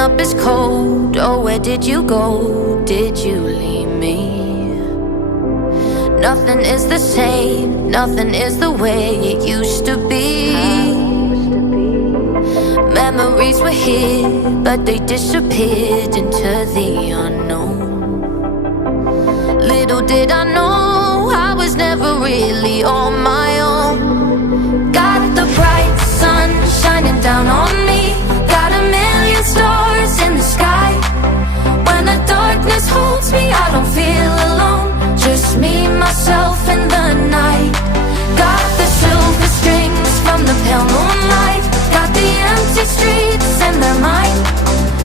up is cold. Oh, where did you go? Did you leave me? Nothing is the same, nothing is the way it used to be. Memories were here, but they disappeared into the unknown. Little did I know I was never really on my own. Got the bright sun shining down on me.